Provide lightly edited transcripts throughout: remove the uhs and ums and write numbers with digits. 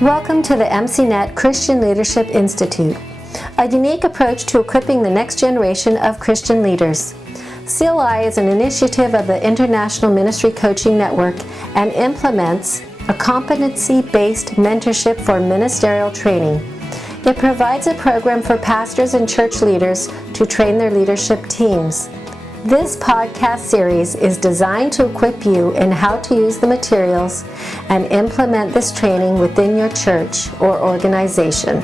Welcome to the MCNet Christian Leadership Institute, a unique approach to equipping the next generation of Christian leaders. CLI is an initiative of the International Ministry Coaching Network and implements a competency-based mentorship for ministerial training. It provides a program for pastors and church leaders to train their leadership teams. This podcast series is designed to equip you in how to use the materials and implement this training within your church or organization.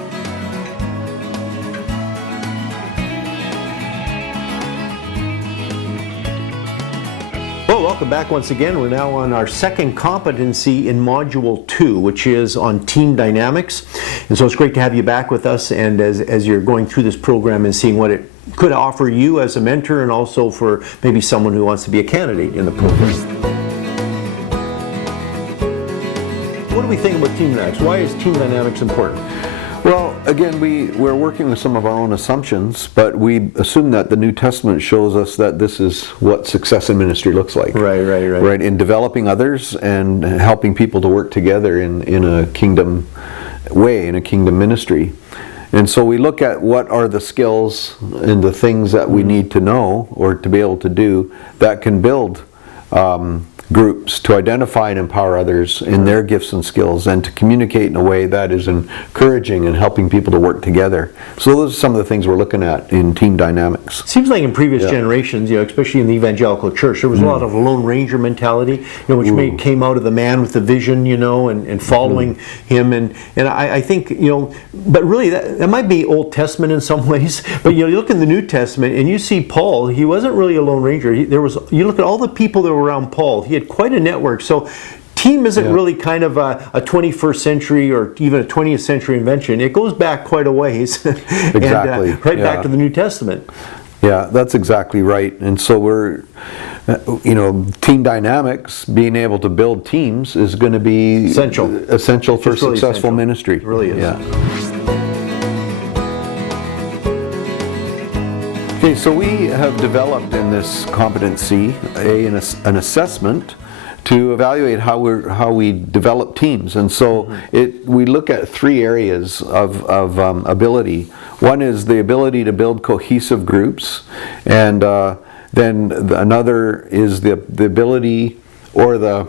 Well, welcome back once again. We're now on our second competency in Module 2, which is on team dynamics. And so it's great to have you back with us, and as you're going through this program and seeing what it could offer you as a mentor, and also for maybe someone who wants to be a candidate in the program. What do we think about team dynamics? Why is team dynamics important? Well, again, we're working with some of our own assumptions, but we assume that the New Testament shows us that this is what success in ministry looks like. Right, in developing others and helping people to work together in a kingdom way, in a kingdom ministry. And so we look at what are the skills and the things that we need to know or to be able to do that can build groups to identify and empower others in their gifts and skills, and to communicate in a way that is encouraging and helping people to work together. So those are some of the things we're looking at in team dynamics. Seems like in previous generations, especially in the evangelical church, there was a lot of Lone Ranger mentality, which came out of the man with the vision, and following him, and I think, but really that might be Old Testament in some ways. But you look in the New Testament and you see Paul. He wasn't really a Lone Ranger. You look at all the people that were around Paul. He had quite a network. So team isn't really kind of a 21st century or even a 20th century invention. It goes back quite a ways. Exactly. And, back to the New Testament. Yeah, that's exactly right. And so we're, team dynamics, being able to build teams is going to be essential for successful ministry. It really is. Yeah. Okay, so we have developed in this competency an assessment to evaluate how we develop teams, and so we look at three areas of ability. One is the ability to build cohesive groups, and then another is the ability, or the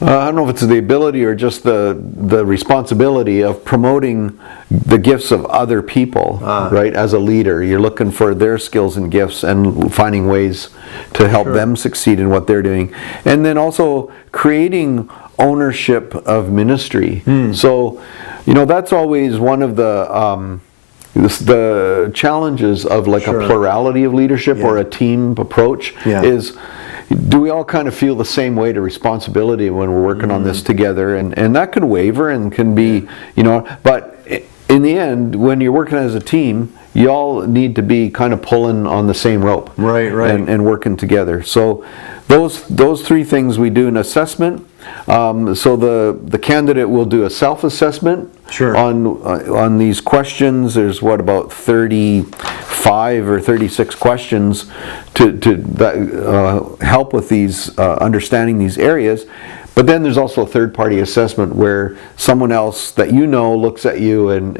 I don't know if it's the ability or just the responsibility of promoting the gifts of other people, right? As a leader, you're looking for their skills and gifts and finding ways to help them succeed in what they're doing. And then also creating ownership of ministry. So, that's always one of the challenges of a plurality of leadership or a team approach is, do we all kind of feel the same weight of responsibility when we're working on this together? And that could waver and can be, but in the end, when you're working as a team, you all need to be kind of pulling on the same rope. Right. And working together. So those three things we do an assessment. So the candidate will do a self-assessment on these questions. There's about 35 or 36 questions to help with these understanding these areas. But then there's also a third-party assessment where someone else that looks at you and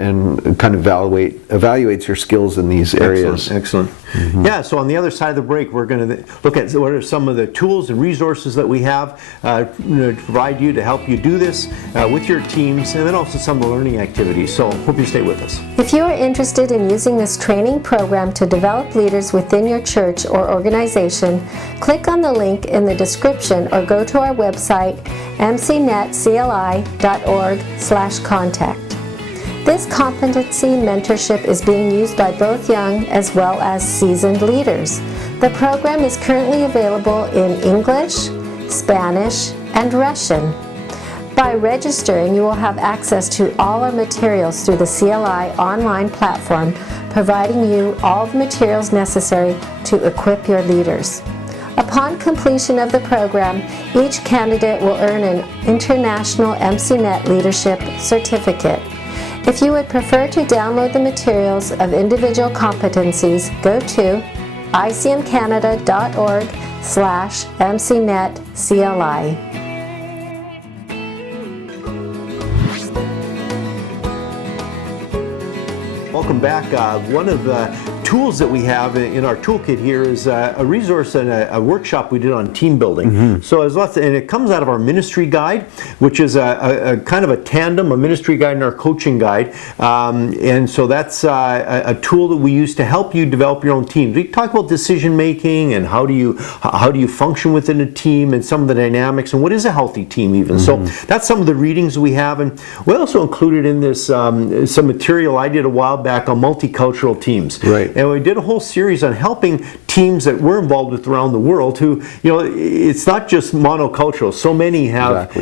kind of evaluates your skills in these areas. Excellent. Yeah, so on the other side of the break, we're going to look at what are some of the tools and resources that we have to provide you to help you do this with your teams, and then also some of the learning activities. So hope you stay with us. If you are interested in using this training program to develop leaders within your church or organization, click on the link in the description or go to our website, mcnetcli.org/contact. This competency mentorship is being used by both young as well as seasoned leaders. The program is currently available in English, Spanish, and Russian. By registering, you will have access to all our materials through the CLI online platform, providing you all the materials necessary to equip your leaders. Upon completion of the program, each candidate will earn an International MCNet Leadership Certificate. If you would prefer to download the materials of individual competencies, go to icmcanada.org/MCNetCLI. Welcome back. One of the tools that we have in our toolkit here is a resource and a workshop we did on team building. So there's lots, and it comes out of our ministry guide, which is a kind of a tandem, a ministry guide and our coaching guide. And so that's a tool that we use to help you develop your own teams. We talk about decision making and how do you function within a team and some of the dynamics and what is a healthy team even. So that's some of the readings we have, and we also included in this some material I did a while back on multicultural teams. Right. And we did a whole series on helping teams that we're involved with around the world who, it's not just monocultural. So many have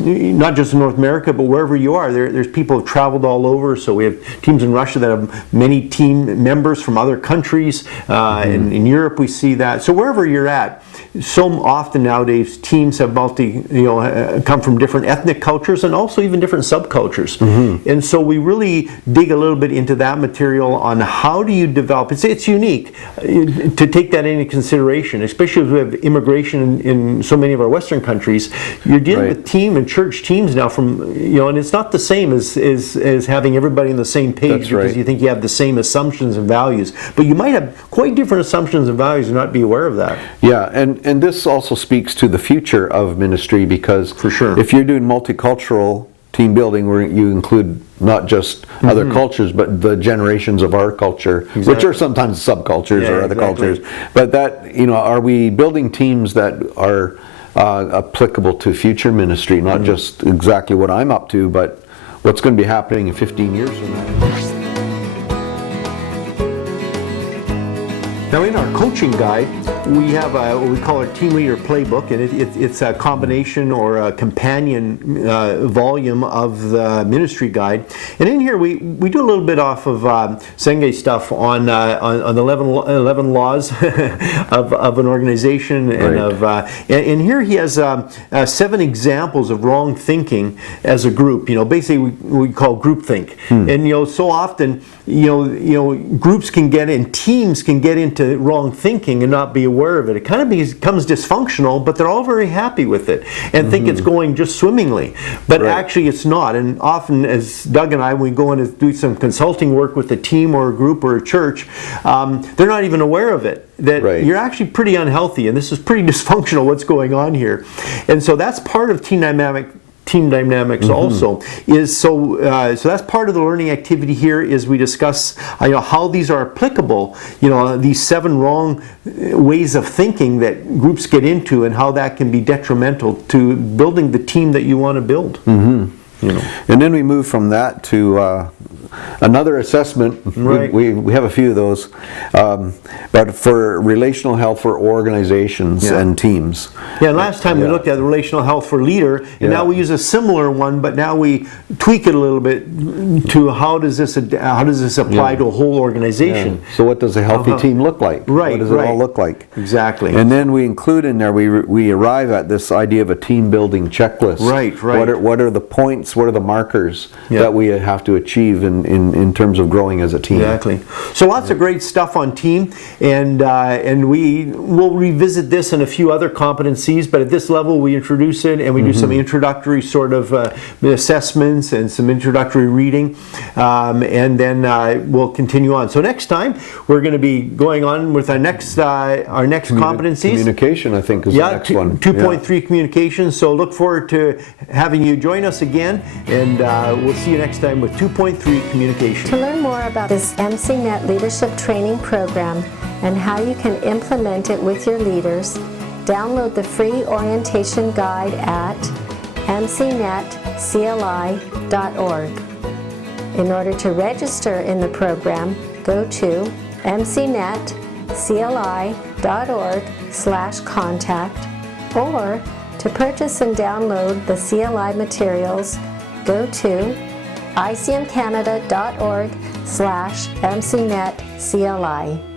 not just in North America, but wherever you are, there's people who've traveled all over. So we have teams in Russia that have many team members from other countries. In Europe we see that. So wherever you're at, so often nowadays teams have come from different ethnic cultures and also even different subcultures. And so we really dig a little bit into that material on how do you develop. It's unique to take that into consideration, especially as we have immigration in so many of our Western countries. You're dealing with team and church teams now from, and it's not the same as having everybody on the same page because you think you have the same assumptions and values. But you might have quite different assumptions and values and not be aware of that. Yeah, and this also speaks to the future of ministry because for sure, if you're doing multicultural team building where you include not just other cultures but the generations of our culture, which are sometimes subcultures or other cultures, but that, are we building teams that are applicable to future ministry, not just exactly what I'm up to, but what's going to be happening in 15 years from now. Now in our coaching guide, we have what we call our Team Leader Playbook, and it's a combination or a companion volume of the ministry guide. And in here we do a little bit off of Senge stuff on the 11 laws of an organization, and here he has 7 examples of wrong thinking as a group. Basically we call groupthink. And so often groups can get in, teams can get into wrong thinking and not be aware of it. It kind of becomes dysfunctional, but they're all very happy with it and think it's going just swimmingly. But actually it's not. And often, as Doug and I, when we go in and do some consulting work with a team or a group or a church, they're not even aware of it. That you're actually pretty unhealthy and this is pretty dysfunctional what's going on here. And so that's part of team dynamics also is so that's part of the learning activity here is we discuss how these are applicable, these 7 wrong ways of thinking that groups get into and how that can be detrimental to building the team that you want to build. And then we move from that to another assessment. We have a few of those, but for relational health for organizations and teams. Last time we looked at the relational health for leader, and now we use a similar one, but now we tweak it a little bit to how does this apply to a whole organization. So what does a healthy team look like? What does it all look like? Exactly. And then we include in there, we arrive at this idea of a team building checklist. What are the points, what are the markers that we have to achieve in terms of growing as a team? Exactly. So lots of great stuff on team, and we will revisit this and a few other competencies, but at this level we introduce it and we do some introductory sort of assessments and some introductory reading, and then we'll continue on. So next time we're going to be going on with our next competencies. Communication, I think, is the next one. 2.3 communication. So look forward to having you join us again, and we'll see you next time with 2.3 communication. To learn more about this MCNet leadership training program and how you can implement it with your leaders, download the free orientation guide at MCNetCLI.org. In order to register in the program, go to MCNetCLI.org/contact, or to purchase and download the CLI materials, go to icmcanada.org/MCNetCLI.